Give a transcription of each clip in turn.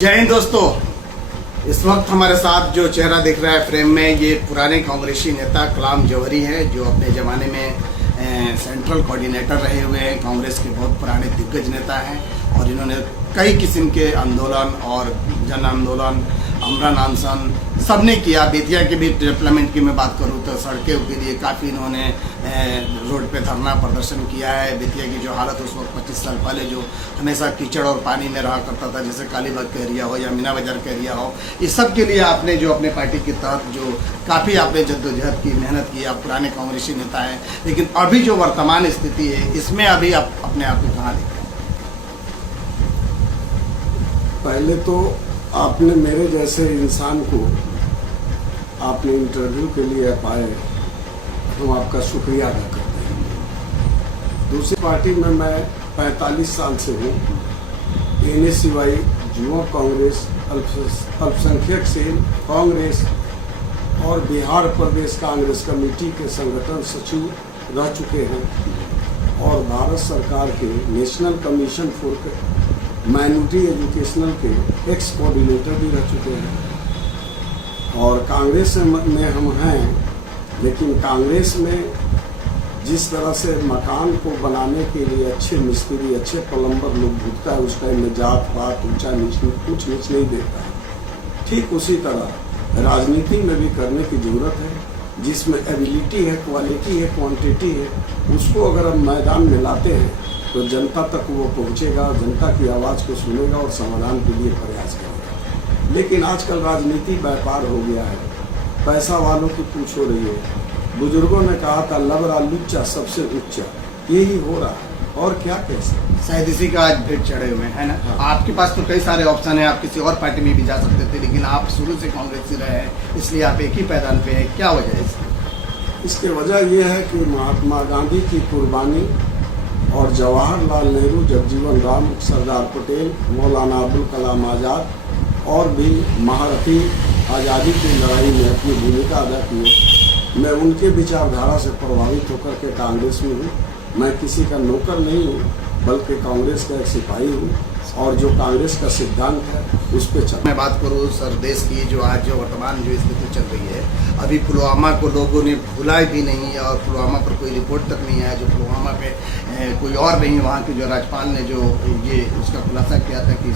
जय हिंद दोस्तों। इस वक्त हमारे साथ जो चेहरा दिख रहा है फ्रेम में, ये पुराने कांग्रेसी नेता कलाम जौहरी हैं, जो अपने ज़माने में सेंट्रल कोऑर्डिनेटर रहे हुए हैं। कांग्रेस के बहुत पुराने दिग्गज नेता हैं और इन्होंने कई किस्म के आंदोलन और जन आंदोलन, अमरन अनशन सब ने किया। बेतिया के भी डेवलपमेंट की मैं बात करूँ तो सड़कों के लिए काफ़ी इन्होंने रोड पे धरना प्रदर्शन किया है। बेतिया की जो हालत उस वक्त 25 साल पहले जो हमेशा कीचड़ और पानी में रहा करता था, जैसे कालीबाग का एरिया हो या मीना बाजार का एरिया हो, इस सब के लिए आपने जो अपने पार्टी के तहत जो काफ़ी आपने जद्दोजहद की, मेहनत की। आप पुराने कांग्रेसी नेता हैं, लेकिन अभी जो वर्तमान स्थिति है इसमें अभी आप अपने आप को कहाँ देखते हैं? पहले तो आपने मेरे जैसे इंसान को आपने इंटरव्यू के लिए पाए, हम आपका शुक्रिया अदा करते हैं। दूसरी पार्टी में मैं 45 साल से हूँ। NSCY, युवा कांग्रेस, अल्पसंख्यक सेल कांग्रेस और बिहार प्रदेश कांग्रेस कमेटी के संगठन सचिव रह चुके हैं और भारत सरकार के national commission for minority educational के एक्स कोऑर्डिनेटर भी रह चुके हैं। और कांग्रेस में हम हैं, लेकिन कांग्रेस में जिस तरह से मकान को बनाने के लिए अच्छे मिस्त्री, अच्छे प्लम्बर लोग ढूंढता है, उस टाइम में जात पात, ऊंचा नीच कुछ नीच नहीं देखता है। ठीक उसी तरह राजनीति में भी करने की जरूरत है। जिसमें एबिलिटी है, क्वालिटी है, क्वांटिटी है, उसको अगर हम मैदान में लाते हैं तो जनता तक वो पहुंचेगा, जनता की आवाज़ को सुनेगा और समाधान के लिए प्रयास करेगा। लेकिन आजकल राजनीति व्यापार हो गया है, पैसा वालों की पूछ हो रही है। बुजुर्गों ने कहा था लबरा लुच्चा सबसे उच्चा, यही हो रहा है और क्या कह सकते। शायद इसी का आज भेंट चढ़े हुए हैं ना। हाँ। आपके पास तो कई सारे ऑप्शन है, आप किसी और पार्टी में भी जा सकते थे, लेकिन आप शुरू से कांग्रेसी रहे हैं, इसलिए आप एक ही पैदान पे हैं। क्या वजह है इसकी? इसकी वजह यह है कि महात्मा गांधी की कुर्बानी और जवाहरलाल नेहरू, जगजीवन राम, सरदार पटेल, मौलाना अब्दुल कलाम आज़ाद और भी महारथी आज़ादी की लड़ाई में अपनी भूमिका अदा की। मैं उनके विचारधारा से प्रभावित होकर के कांग्रेस में हूँ। मैं किसी का नौकर नहीं हूँ, बल्कि कांग्रेस का एक सिपाही हूँ और जो कांग्रेस का सिद्धांत है उस पर चल। मैं बात करूँ सर देश की, जो आज जो वर्तमान जो स्थिति चल रही है, अभी पुलवामा को लोगों ने भुलाए भी नहीं और पुलवामा पर कोई रिपोर्ट तक नहीं आया। जो पुलवामा पे कोई और नहीं, वहाँ के जो राज्यपाल ने जो ये उसका खुलासा किया था कि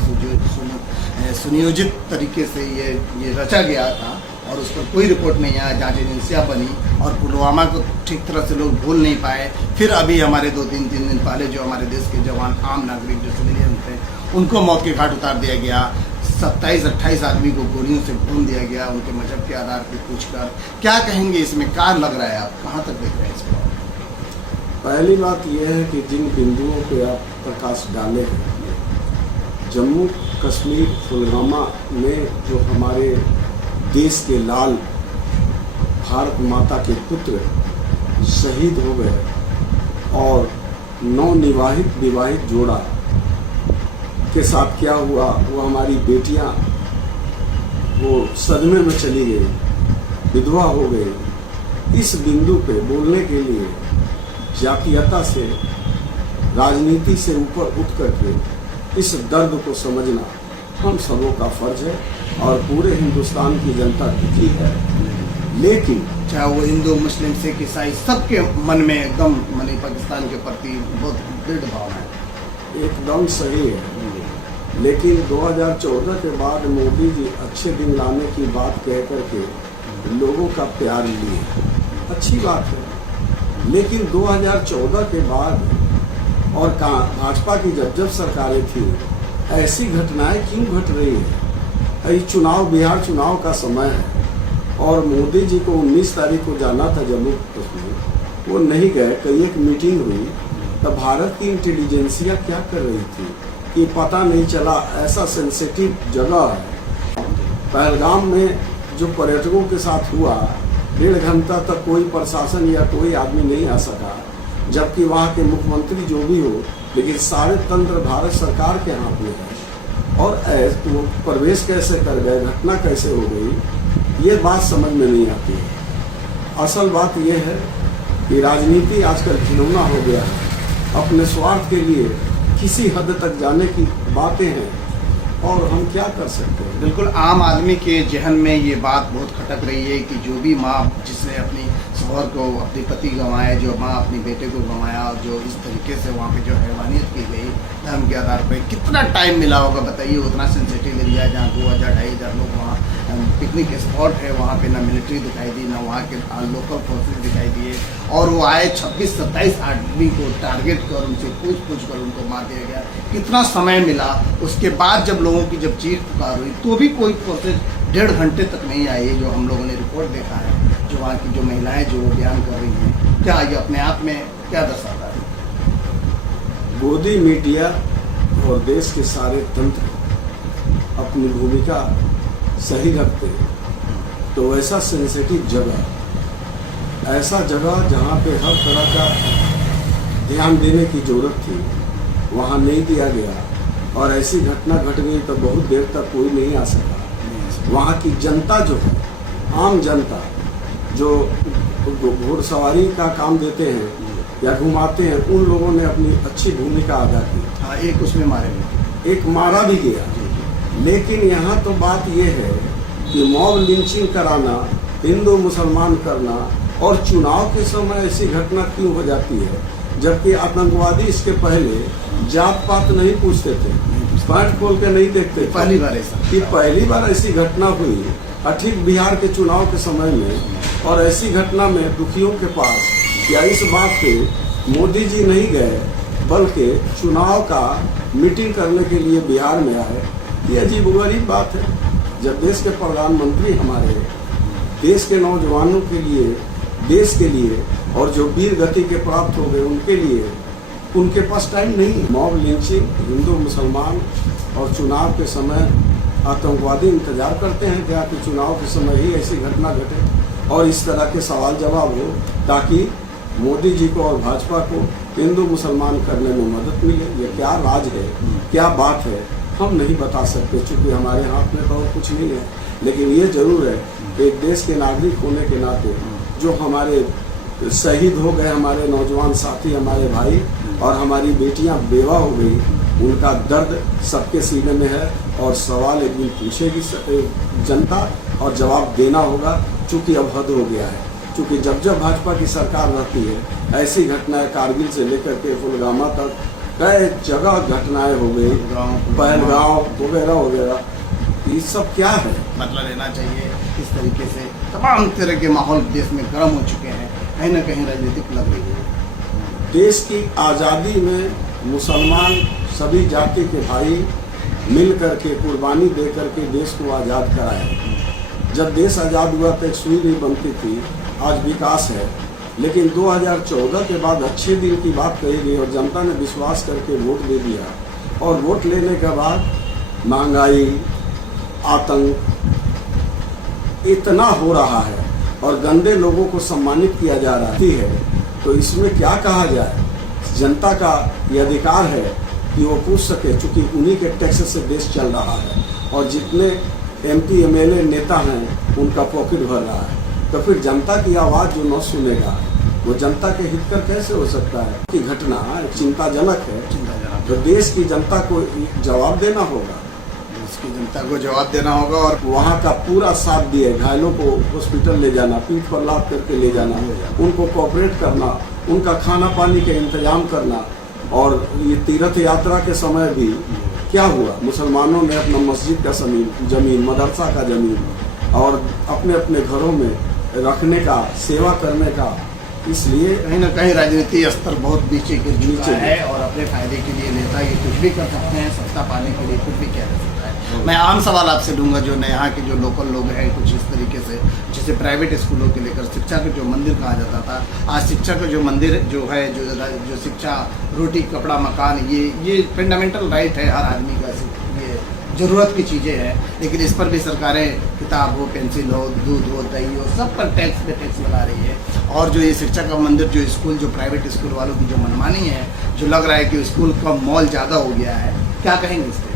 सुनियोजित तरीके से ये रचा गया था और उस पर कोई रिपोर्ट नहीं आया, जांच एजेंसियाँ बनी और पुलवामा को ठीक तरह से लोग भूल नहीं पाए। फिर अभी हमारे 2-3 दिन पहले जो हमारे देश के जवान, आम नागरिक जो सिविलियन थे, उनको मौत के घाट उतार दिया गया। 27-28 आदमी को गोलियों से भून दिया गया उनके मजहब के आधार पर पूछकर। क्या कहेंगे इसमें? क्या लग रहा है, आप कहाँ तक देख रहे हैं इसको? पहली बात यह है कि जिन बिंदुओं पे आप प्रकाश डाले हैं, जम्मू कश्मीर पुलवामा में जो हमारे देश के लाल भारत माता के पुत्र शहीद हो गए और नवनिवाहित विवाहित जोड़ा के साथ क्या हुआ, वो हमारी बेटियां वो सदमे में चली गई, विधवा हो गई। इस बिंदु पे बोलने के लिए जातीयता से, राजनीति से ऊपर उठ करके इस दर्द को समझना हम सबों का फर्ज है और पूरे हिंदुस्तान की जनता दुखी है। लेकिन चाहे वो हिंदू, मुस्लिम, सिख, ईसाई, सबके मन में एकदम मानी पाकिस्तान के प्रति बहुत दृढ़ भावना है। एकदम सही है। लेकिन 2014 के बाद मोदी जी अच्छे दिन लाने की बात कह करके लोगों का प्यार लिए, अच्छी बात है। लेकिन 2014 के बाद और भाजपा की जब सरकारें थी, ऐसी घटनाएं क्यों घट रही है? ये चुनाव, बिहार चुनाव का समय है और मोदी जी को 19 तारीख को जाना था जम्मू कश्मीर, वो नहीं गए। कई एक मीटिंग हुई, तब भारत की इंटेलिजेंसिया क्या कर रही थी कि पता नहीं चला। ऐसा सेंसिटिव जगह है। पहलगाम में जो पर्यटकों के साथ हुआ, 1.5 घंटा तक कोई प्रशासन या कोई आदमी नहीं आ सका, जबकि वहाँ के मुख्यमंत्री जो भी हो, लेकिन सारे तंत्र भारत सरकार के हाथ में है। और वो प्रवेश कैसे कर गए, घटना कैसे हो गई, ये बात समझ में नहीं आती है। असल बात यह है कि राजनीति आजकल खिलौना हो गया है। अपने स्वार्थ के लिए किसी हद तक जाने की बातें हैं और हम क्या कर सकते हैं। बिल्कुल आम आदमी के जहन में ये बात बहुत खटक रही है कि जो भी माँ जिसने अपनी शौहर को, अपने पति गंवाए, जो माँ अपने बेटे को गंवाया, और जो इस तरीके से वहाँ पे जो हैवानियत की गई धर्म के आधार पर, कितना टाइम मिला होगा बताइए। उतना सेंसिटिव एरिया है जहाँ 2000-2500 लोग वहाँ पिकनिक स्पॉट है, वहाँ पे ना मिलिट्री दिखाई दी, ना वहाँ के लोकल फोर्सेज दिखाई दिए, और वो आए 26-27 आदमी को टारगेट कर उनसे पूछ कर उनको मार दिया गया। कितना समय मिला, उसके बाद जब लोगों की जब चीख पुकार हुई तो भी कोई फोर्सेज 1.5 घंटे तक नहीं आई। जो हम लोगों ने रिपोर्ट देखा है, जो वहाँ की जो महिलाएं जो बयान कर रही हैं, क्या ये अपने आप में क्या दर्शाता है? गोदी मीडिया और देश के सारे तंत्र अपनी भूमिका सही रखते तो ऐसा सेंसिटिव जगह, ऐसा जगह जहाँ पे हर तरह का ध्यान देने की जरूरत थी, वहाँ नहीं दिया गया, और ऐसी घटना घट गई तो बहुत देर तक कोई नहीं आ सका। वहाँ की जनता जो है, आम जनता जो घुड़सवारी का काम देते हैं या घुमाते हैं, उन लोगों ने अपनी अच्छी भूमिका अदा की। हाँ, एक उसमें मारे गए, एक मारा भी गया। लेकिन यहाँ तो बात यह है कि मॉब लिंचिंग कराना, हिंदू मुसलमान करना, और चुनाव के समय ऐसी घटना क्यों हो जाती है, जबकि आतंकवादी इसके पहले जात पात नहीं पूछते थे, पैंट खोल के नहीं देखते थे। पहली बार ऐसा कि पहली बार ऐसी घटना हुई ठीक बिहार के चुनाव के समय में, और ऐसी घटना में दुखियों के पास क्या इस बात पे मोदी जी नहीं गए, बल्कि चुनाव का मीटिंग करने के लिए बिहार में आए। ये अजीबोगरीब बात है। जब देश के प्रधानमंत्री हमारे देश के नौजवानों के लिए, देश के लिए, और जो वीर गति के प्राप्त हो गए उनके लिए, उनके पास टाइम नहीं। मॉब लिंचिंग, हिंदू मुसलमान और चुनाव के समय आतंकवादी इंतजार करते हैं क्या कि चुनाव के समय ही ऐसी घटना घटे और इस तरह के सवाल जवाब हो, ताकि मोदी जी को और भाजपा को हिंदू मुसलमान करने में मदद मिले। ये क्या राज है, क्या बात है, हम नहीं बता सकते, चूँकि हमारे हाथ में तो और कुछ नहीं है। लेकिन ये जरूर है, एक देश के नागरिक होने के नाते जो हमारे शहीद हो गए, हमारे नौजवान साथी, हमारे भाई, और हमारी बेटियां बेवा हो गई, उनका दर्द सबके सीने में है। और सवाल एक दिन पूछेगी जनता और जवाब देना होगा, चूँकि अब हद हो गया है। चूँकि जब जब भाजपा की सरकार रहती है, ऐसी घटनाएं कारगिल से लेकर के पुलवामा तक कई जगह घटनाएं हो गई, पहलगांव वगैरह वगैरह। ये सब क्या है? बदला लेना चाहिए। इस तरीके से तमाम तरह के माहौल देश में गर्म हो चुके हैं, कहीं ना कहीं राजनीतिक लग रही है। देश की आज़ादी में मुसलमान सभी जाति के भाई मिल करके कुर्बानी दे करके देश को आज़ाद कराया। जब देश आज़ाद हुआ तो एक सुई नहीं बनती थी, आज विकास है। लेकिन 2014 के बाद अच्छे दिन की बात कही गई और जनता ने विश्वास करके वोट दे दिया, और वोट लेने के बाद महंगाई, आतंक इतना हो रहा है और गंदे लोगों को सम्मानित किया जा रहा है, तो इसमें क्या कहा जाए? जनता का ये अधिकार है कि वो पूछ सके, चूँकि उन्हीं के टैक्स से देश चल रहा है, और जितने MP MLA नेता हैं उनका पॉकेट भर रहा है। तो फिर जनता की आवाज़ जो न सुनेगा, वो जनता के हित कर कैसे हो सकता है? कि घटना चिंताजनक है, तो देश की जनता को जवाब देना होगा, उसकी जनता को जवाब देना होगा, और वहाँ का पूरा साथ दिए, घायलों को हॉस्पिटल ले जाना, पीठ पर लाद करके ले जाना, उनको कोऑपरेट करना, उनका खाना पानी का इंतजाम करना। और ये तीर्थ यात्रा के समय भी क्या हुआ, मुसलमानों ने अपना मस्जिद का जमीन, मदरसा का जमीन और अपने अपने घरों में रखने का, सेवा करने का। इसलिए कहीं ना कहीं राजनीति स्तर बहुत नीचे गिर चुका है, और अपने फायदे के लिए नेता ये कुछ भी कर सकते हैं, सत्ता पाने के लिए कुछ भी किया जा सकता है। मैं आम सवाल आपसे लूँगा, जो यहाँ के जो लोकल लोग हैं, कुछ इस तरीके से, जैसे प्राइवेट स्कूलों के लेकर शिक्षा का जो मंदिर कहा जाता था, आज शिक्षा का जो मंदिर जो है, जो शिक्षा, रोटी, कपड़ा, मकान, ये फंडामेंटल राइट है हर आदमी का, ये ज़रूरत की चीज़ें हैं। लेकिन इस पर भी सरकारें किताब हो, पेंसिल हो, दूध हो, दही हो, सब पर टैक्स पे टैक्स लगा रही है। और जो ये शिक्षा का मंदिर, जो स्कूल, जो प्राइवेट स्कूल वालों की जो मनमानी है, जो लग रहा है कि स्कूल का मॉल ज़्यादा हो गया है, क्या कहेंगे इस पर?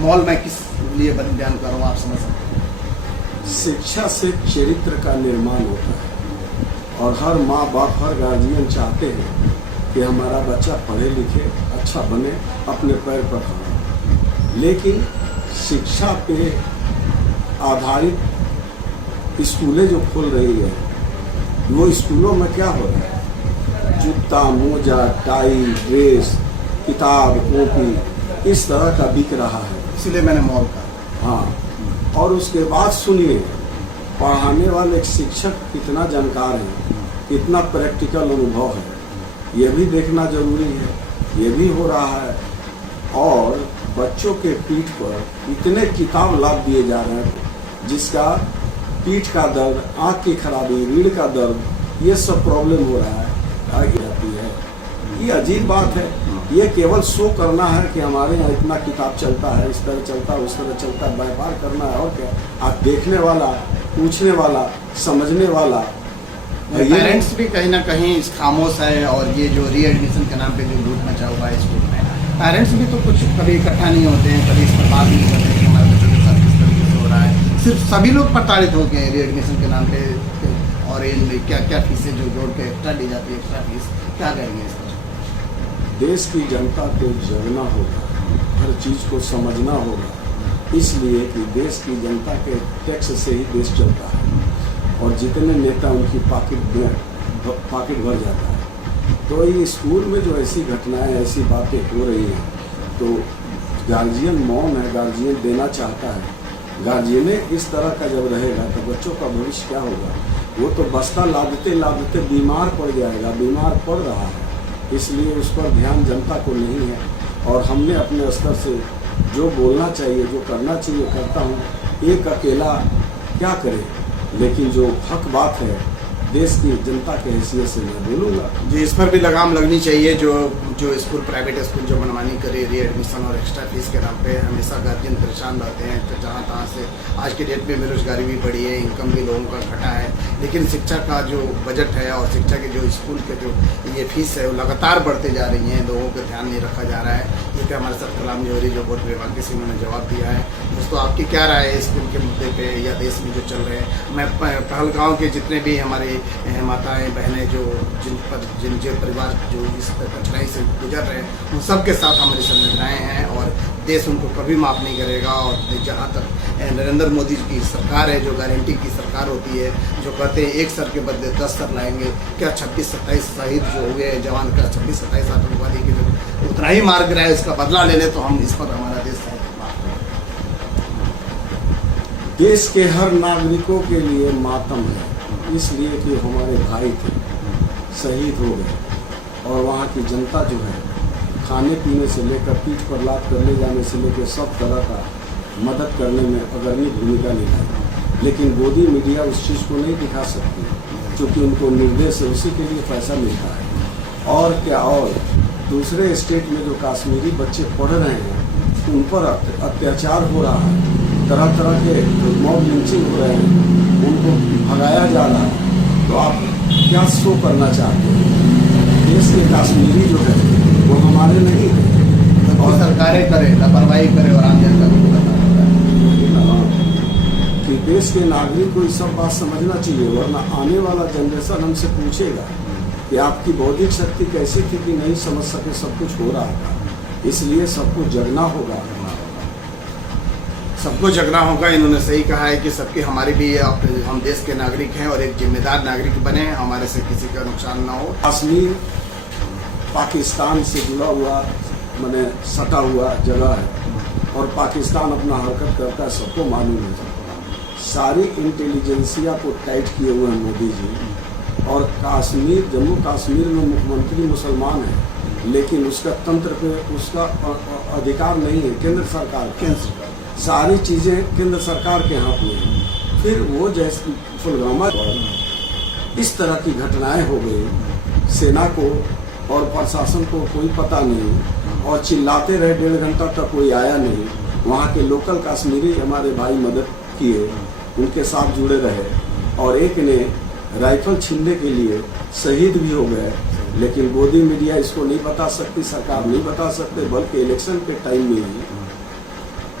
मॉल मैं किस लिए बयान कर रहा हूँ, आप समझ सकते हैं। शिक्षा से चरित्र का निर्माण होता है, और हर माँ बाप, हर गार्जियन चाहते हैं कि हमारा बच्चा पढ़े लिखे, अच्छा बने, अपने पैर पर खड़ा। लेकिन शिक्षा पे आधारित स्कूलें जो खोल रही है, वो स्कूलों में क्या हो रहा है, जूता, मोजा, टाई, ड्रेस, किताब, कॉपी इस तरह का बिक रहा है। इसलिए मैंने मॉल कहा। हाँ, और उसके बाद सुनिए, पढ़ाने वाले शिक्षक कितना जानकार है, कितना प्रैक्टिकल अनुभव है, ये भी देखना जरूरी है। ये भी हो रहा है। और बच्चों के पीठ पर इतने किताब लाद दिए जा रहे हैं जिसका पीठ का दर्द, आँख की खराबी, रीढ़ का दर्द, ये सब प्रॉब्लम हो रहा है, आगे जाती है। ये अजीब बात है। ये केवल शो करना है कि हमारे यहाँ इतना किताब चलता है, इस तरह चलता है, उस तरह चलता है, व्यापार करना है। और क्या, आप देखने वाला, पूछने वाला, समझने वाला, पेरेंट्स भी कहीं ना कहीं खामोश है। और ये जो रीएडमिशन के नाम पे जो लूट मचा हुआ है स्कूल में, पेरेंट्स भी तो कुछ कभी इकट्ठा नहीं होते हैं, कभी इस पर बात नहीं करते कि हमारे बच्चों के साथ किस तरीके से हो रहा है। सिर्फ सभी लोग प्रताड़ित हो गए हैं रीएडमिशन के नाम पे। और इन क्या क्या फीसें जो जोड़ के एक्स्ट्रा दी जाती है, एक्स्ट्रा फीस, क्या करेंगे इस पर? देश की जनता को जगना होगा, हर चीज़ को समझना होगा, इसलिए कि देश की जनता के टैक्स से ही देश चलता है। और जितने नेता उनकी पॉकेट भर जाता है। तो ये स्कूल में जो ऐसी घटनाएं, ऐसी बातें हो रही हैं, तो गार्जियन मौन है, गार्जियन देना चाहता है। गार्जियन इस तरह का जब रहेगा तो बच्चों का भविष्य क्या होगा? वो तो बस्ता लादते लादते बीमार पड़ जाएगा, बीमार पड़ रहा है। इसलिए उस पर ध्यान जनता को नहीं है। और हमने अपने स्तर से जो बोलना चाहिए, जो करना चाहिए करता हूँ। एक अकेला क्या करे, लेकिन जो हक बात है देश की जनता के हैसियत से मैं बोलूँगा। जी, इस पर भी लगाम लगनी चाहिए। जो स्कूल, प्राइवेट स्कूल जो मनमानी करे रीएडमिशन और एक्स्ट्रा फीस के नाम पे, हमेशा गार्जियन परेशान रहते हैं। तो जहाँ तहाँ से आज की डेट में बेरोजगारी भी बढ़ी है, इनकम भी लोगों का घटा है, लेकिन शिक्षा का जो बजट है और शिक्षा के जो स्कूल के जो ये फीस है वो लगातार बढ़ते जा रही हैं। लोगों का ध्यान नहीं रखा जा रहा है। ये क्या हमारे साथ कलाम जौहरी जो बोर्ड विभाग से उन्होंने जवाब दिया है। दोस्तों, आपकी क्या राय है स्कूल के मुद्दे पे या देश में जो चल रहे हैं? मैं पहलगांव के जितने भी हमारे माताएं बहनें जो जिन परिवार जो इस कठिनाई से गुजर रहे हैं, उन सब के साथ हमारी संवेदनाएं हैं। और देश उनको कभी माफ़ नहीं करेगा। और जहाँ तक नरेंद्र मोदी की सरकार है, जो गारंटी की सरकार होती है, जो कहते हैं 1 सर के बदले 10 सर लाएंगे, क्या 26-27 शहीद जो हुए जवान का, 26-27 आतंकवादी की जो उतना ही मार गिराए, उसका बदला ले ले तो हम इस पर हमारा देश है। देश के हर नागरिकों के लिए मातम है, इसलिए कि हमारे भाई थे, शहीद हो गए। और वहाँ की जनता जो है, खाने पीने से लेकर पीठ पर लाद कर ले जाने से लेकर सब तरह का मदद करने में अग्रणी भूमिका निभाई। लेकिन गोदी मीडिया उस चीज़ को नहीं दिखा सकती, क्योंकि उनको निर्देश है, उसी के लिए पैसा मिलता है। और क्या, और दूसरे स्टेट में जो कश्मीरी बच्चे पढ़ रहे हैं, उन पर अत्याचार हो रहा है, तरह तरह के मॉब लिंचिंग हो रहे हैं, उनको भगाया जा रहा है। तो आप क्या शो करना चाहते हैं? देश के कश्मीरी जो है वो हमारे नहीं है। और सरकारें करें, लापरवाही करें और आम जनता को कि देश के नागरिक को ये सब बात समझना चाहिए, वरना आने वाला जनरेशन हमसे पूछेगा कि आपकी बौद्धिक शक्ति कैसी थी कि नहीं समझ सके सब कुछ हो रहा था। इसलिए सबको जगना होगा, सबको जगना होगा। इन्होंने सही कहा है कि सबकी, हमारी भी, हम देश के नागरिक हैं और एक जिम्मेदार नागरिक बने, हमारे से किसी का नुकसान ना हो। कश्मीर पाकिस्तान से जुड़ा हुआ, माने सटा हुआ जगह है और पाकिस्तान अपना हरकत करता है, सबको मालूम है। सारी इंटेलिजेंसिया को टाइट किए हुए हैं मोदी जी। और कश्मीर, जम्मू कश्मीर में मुख्यमंत्री मुसलमान है, लेकिन उसका तंत्र पे उसका अधिकार नहीं है, केंद्र सरकार। सारी चीज़ें केंद्र सरकार के हाथ में हैं। फिर वो जैसे पुलवामा इस तरह की घटनाएं हो गई, सेना को और प्रशासन को कोई पता नहीं, और चिल्लाते रहे 1.5 घंटा तक, कोई आया नहीं। वहाँ के लोकल कश्मीरी हमारे भाई मदद किए, उनके साथ जुड़े रहे, और एक ने राइफल छीनने के लिए शहीद भी हो गए। लेकिन गोदी मीडिया इसको नहीं बता सकती, सरकार नहीं बता सकते, बल्कि इलेक्शन के टाइम में ही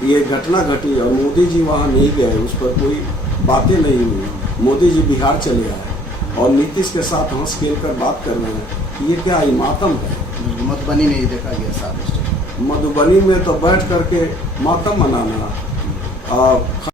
ये घटना घटी और मोदी जी वहाँ नहीं गए, उस पर कोई बातें नहीं हुई। मोदी जी बिहार चले आए और नीतीश के साथ हंस खेल कर बात कर रहे हैं। ये क्या मातम है? मधुबनी में ही देखा गया 7 स्टेट। मधुबनी में तो बैठ करके मातम मनाना